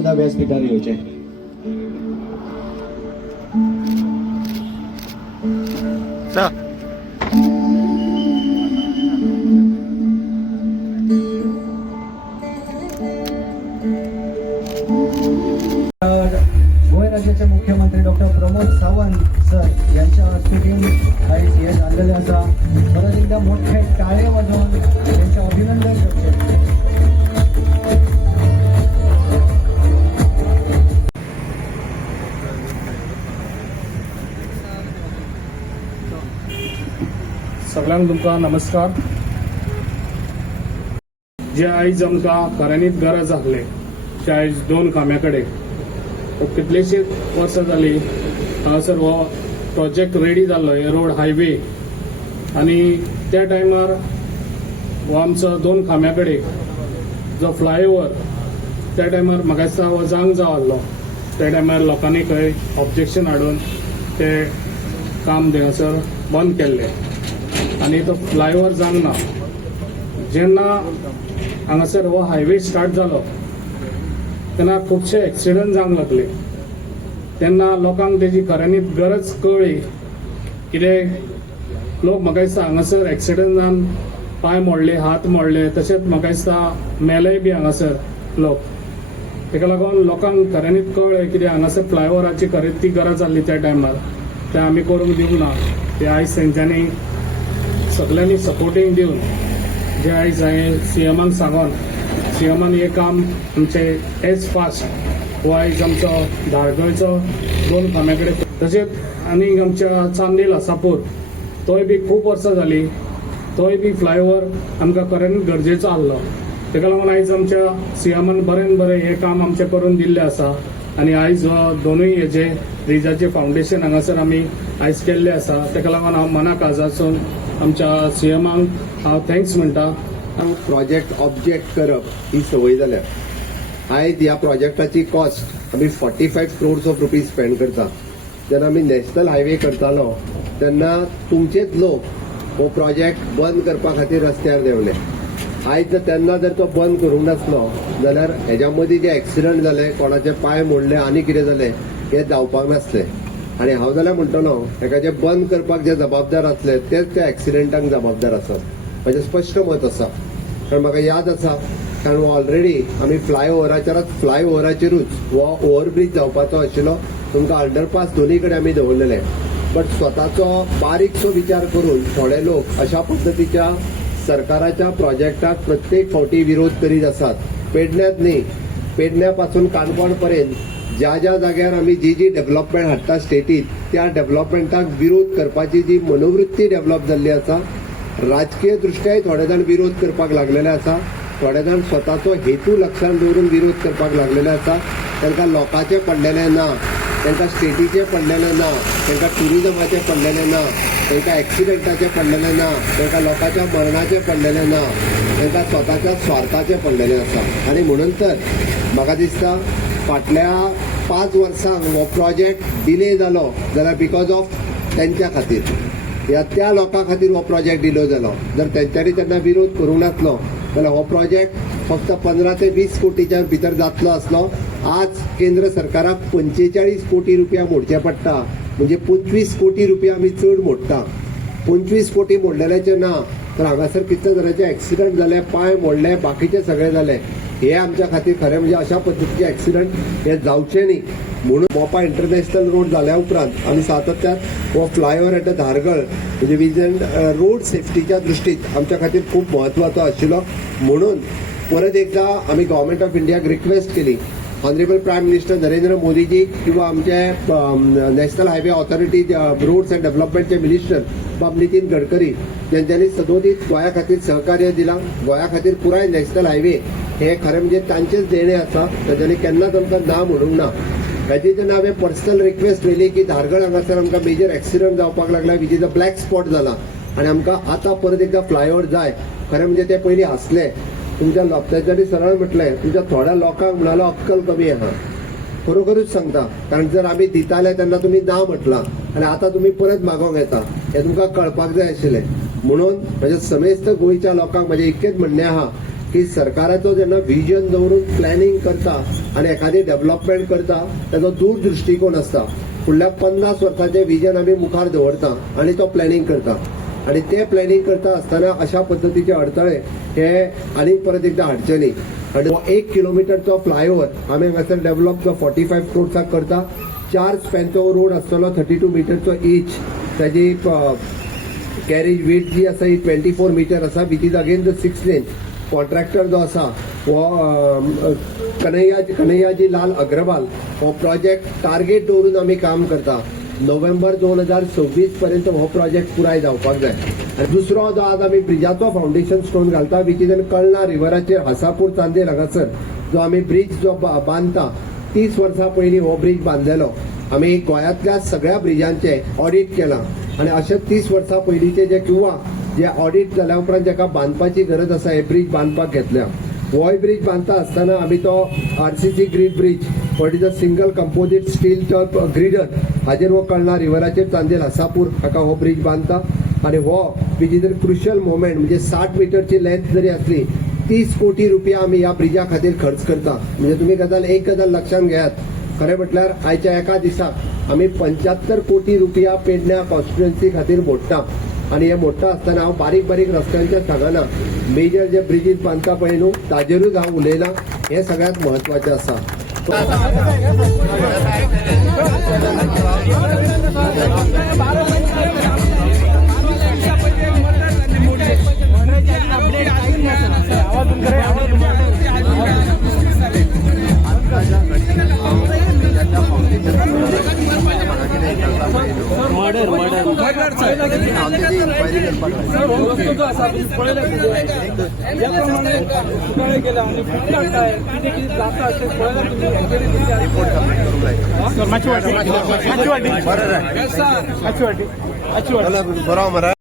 सुद्धा व्यासपीठार येवचे. गोवा राज्याचे मुख्यमंत्री डॉक्टर प्रमोद सावंत सर यांच्या हस्ते आयज हे जाल्लेले आसा. परत एकदा मोठे टाळे वाजवून त्यांचे अभिनंदन करते. सगळ्यांक तुमकां नमस्कार. जे आयज आमकां खऱ्यांनीच गरज आसले ते आयज 2 खांब्या कडेन कितलेशीच वर्सां जाली हांगासर हो प्रोजेक्ट रेडी जाल्लो, हे रोड हायवे. आनी त्या टायमार हो आमचो 2 खांब्या कडेन जो फ्लायओव्हर त्या टायमार म्हाका दिसता हो जांग जावल्लो. त्या टायमार लोकांनी खंय ऑब्जेक्शन हाडून ते काम थंयसर बंद केल्लें आनी तो फ्लायओव्हर जावंक ना. जेन्ना हांगासर हो हायवे स्टार्ट जालो तेन्ना खुबशे एक्सिडंट जावंक लागले. तेन्ना लोकांक तेजी खऱ्यांनीच गरज कळ्ळी. कित्याक लोक म्हाका दिसता हांगासर एक्सिडंट जावन पांय मोडले, हात मोडले, तशेंच म्हाका दिसता मेलेय बी हांगासर लोक. तेका लागून लोकांक खऱ्यांनीच कळ्ळें कित्याक हांगासर फ्लायओव्हराची खरेंच ती गरज आसली त्या टायमार. ते आमी करूंक दिवंक ना. ते आयज तेंच्यांनी सगळ्यांनी सपोर्टींग दिवन जे आयज हांवें सीएमाक सांगून सीएमान हे काम आमचे एज फास्ट हो आयज आमचो धारगळचो 2 खांब्या कडेन. तशेंच आनी आमच्या चांदेल आसापूर तोय बी खूब वर्सां जाली. तोय बी फ्लायओव्हर आमकां खऱ्यांनीच गरजेचो आसलो. तेका लागून आयज आमच्या सीएमान बरें हे काम आमचे करून दिल्ले आसा. आनी आयज हो दोनूय हेजे ब्रिजाचे फावंडेशन हांगासर आमी आयज केल्ले आसा. तेका लागून हांव मनाक आजासून आमच्या सीएमाक हांव थँक्स म्हणटा. प्रोजेक्ट ऑब्जेक्ट करप ही संवय जाल्या. आयज ह्या प्रोजेक्टाची कॉस्ट आमी 45 crores ऑफ रुपीज स्पेंड करता. जेन्ना आमी नॅशनल हायवे करतालो तेन्ना तुमचेच लोक हो प्रोजेक्ट बंद करपा खातीर रस्त्यार देंवले. आयज तेन्ना जर तो बंद करूंक नासलो जाल्यार हेज्या मदीं जे एक्सिडंट जाले, कोणाचे पांय मोडले आनी कितें जालें हें जावपाक नासलें. आनी हांव जाल्यार म्हणटलो हेका जे बंद करपाक जे जबाबदार आसले तेच त्या एक्सिडंटाक जबाबदार आसात. म्हजें स्पश्ट मत आसा. कारण म्हाका याद आसा कारण ऑलरेडी आमी फ्लायओव्हराचेरूच हो ओव्हरब्रीज जावपाचो आशिल्लो. तुमकां अंडरपास दोनूय कडेन आमी दवरलेले. बट स्वताचो बारीकसो विचार करून थोडे लोक अशा पद्दतीच्या सरकाराच्या प्रोजेक्टाक प्रत्येक फावटी विरोध करीत आसात. पेडण्यात न्ही, पेडण्या पासून काणकोण पर्यंत ज्या जाग्यार आमी जी डेव्हलपमेंट हाडटा स्टेटीत त्या डेव्हलपमेंटाक विरोध करपाची जी मनोवृत्ती डेव्हलप जाल्ली आसा, राजकीय दृश्ट्याय थोडे जाण विरोध करपाक लागलेले आसा. थोडे जाण स्वताचो हेतू लक्षांत दवरून विरोध करपाक लागलेले आसा. तांकां लोकांचे पडलेले ना, तांकां स्टेटीचे पडलेले ना, तांकां टुरिजमाचे पडलेले ना, तांकां एक्सिडेंटाचे पडलेले ना, तांकां लोकांच्या मरणाचे पडलेले ना, तांकां स्वताच्या स्वार्थाचे पडलेले आसा. आनी म्हणून तर म्हाका दिसता फाटल्या 5 वर्सांक हो प्रोजेक्ट डिले जालो जाल्यार बिकॉज ऑफ तेंच्या खातीर या त्या लोकां खातीर हो प्रोजेक्ट डिले जालो. जर तेंच्यांनी तेन्ना विरोध करूंक नासलो जाल्यार हो प्रोजेक्ट फक्त 15 ते 20 कोटीच्या भितर जातलो आसलो. आज केंद्र सरकाराक 45 कोटी रुपया मोडचे पडटा. म्हणजे 25 कोटी रुपया आमी चड मोडटा. 25 कोटी मोडलेलेचे ना तर हांगासर कितले तरेचे एक्सिडंट जाले, पांय मोडले, बाकीचे सगळे जाले. हे आमच्या खातीर खरें म्हणजे अशा पद्दतीचे एक्सिडंट हे जावचे न्ही. म्हणून मोपा इंटरनॅशनल रोड जाल्या उपरांत आमी सातत्यान हो फ्लायओव्हर एट धारगळ म्हणजे विजन रोड सेफ्टीच्या दृश्टीन आमच्या खातीर खूब म्हत्वाचो आशिल्लो. म्हणून परत एकदा आमी गव्हर्मेंट ऑफ इंडियाक रिक्वेस्ट केली. Honourable prime minister Narendra Modiji किंवा आमचे national highway authority roads and डेव्हलपमेंटचे मिनिस्टर बाब नितीन गडकरी यांच्यांनी सदोदीत गोंया खातीर सहकार्य दिलां. गोंया खातीर पुराय नॅशनल हायवे हे खरें म्हणजे तांचेच देणें आसा. तांच्यांनी केन्नाच आमकां ना म्हणूंक ना. हेची जेन्ना हांवें पर्सनल रिक्वेस्ट केली की धारगळ हांगासर आमकां मेजर एक्सिडंट जावपाक लागला, which is a black spot जाला आनी आमकां आतां परत एकदा फ्लायओव्हर जाय. खरें म्हणजे ते पयलीं आसले. तुमच्या लोकतांच्यांनी सरळ म्हटलें तुमच्या थोड्या लोकांक म्हणालो अक्कल कमी आहा. खरोखरूच सांगता. कारण जर आमी दिताले तेन्ना तुमी ना म्हटलां आनी आतां तुमी परत मागोंक येता हें तुमकां कळपाक जाय आशिल्लें. म्हणून म्हज्या समेस्त गोंयच्या लोकांक म्हजें इतकेंच म्हणणें आहा की सरकाराचो जेन्ना विजन दवरून प्लॅनिंग करता आनी एखादी डेव्हलपमेंट करता ताचो दूर दृश्टिकोन आसता. फुडल्या 50 वर्सांचें विजन आमी मुखार दवरता आनी तो प्लॅनिंग करता. आणि ते प्लॅनिंग करता असताना अशा पद्धतीचे अडथळे हे आनीक परत एकदा हाडचे न्ही. आणि 1 किलोमिटरचो फ्लायओव्हर आमी हांगासर डेव्हलप जो 45 क्रोर्साक करता. 4 स्पॅनचो रोड आसतलो 32 मिटरचो ईच. ताजी कॅरेज वेट जी आसा ही 24 मीटर आसा. Which is again the 6 lane. Contractor जो आसा हो कन्हैयाजी लाल अग्रवाल हो प्रोजेक्ट टार्गेट दवरून आमी काम करता. नोव्हेंबर 2026 पर्यंत हो प्रोजेक्ट पुराय जावपाक जाय. आनी दुसरो जो आज आमी ब्रिजाचो फावंडेशन स्टोन घालता विच इज कळना रिव्हराचेर हासापूर चांदेर हांगासर जो आमी ब्रिज जो बांदता 30 वर्सां पयलीं हो ब्रिज बांदलेलो. आमी गोंयांतल्या सगळ्या ब्रिजांचे ऑडिट केलां आनी अशे 30 वर्सां पयलींचे जे किंवा जे ऑडिट जाल्या उपरांत जाका बांदपाची गरज आसा हे ब्रिज बांदपाक घेतल्या. होय ब्रिज बांदता आसतना आमी तो RCC grid bridge what is a single composite स्टीलचो ग्रिडर हाजेर हो कळना रिव्हराचेर चांदेर हासापूर हाका हो ब्रिज बांदता. आनी हो which is a crucial moment म्हणजे 60 मीटरची लेंथ जरी असली 30 कोटी रुपया आमी ह्या ब्रिजा खातीर खर्च करता. म्हणजे तुम्ही एक गजाल लक्षात घेयात. खरें म्हटल्यार आयच्या एका दिसाक आमी 75 कोटी रुपया पेडण्या कॉन्स्टिट्युएन्सी खातीर मोडटा. आणि हे मोठा असताना हांव बारीक बारीक रस्त्यांच्या सांगना मेजर जे ब्रिजीस बांदता पळय न्हू ताजेरूच हांव उलयना. हे सगळ्यात म्हत्वाचें आसा. बरोबर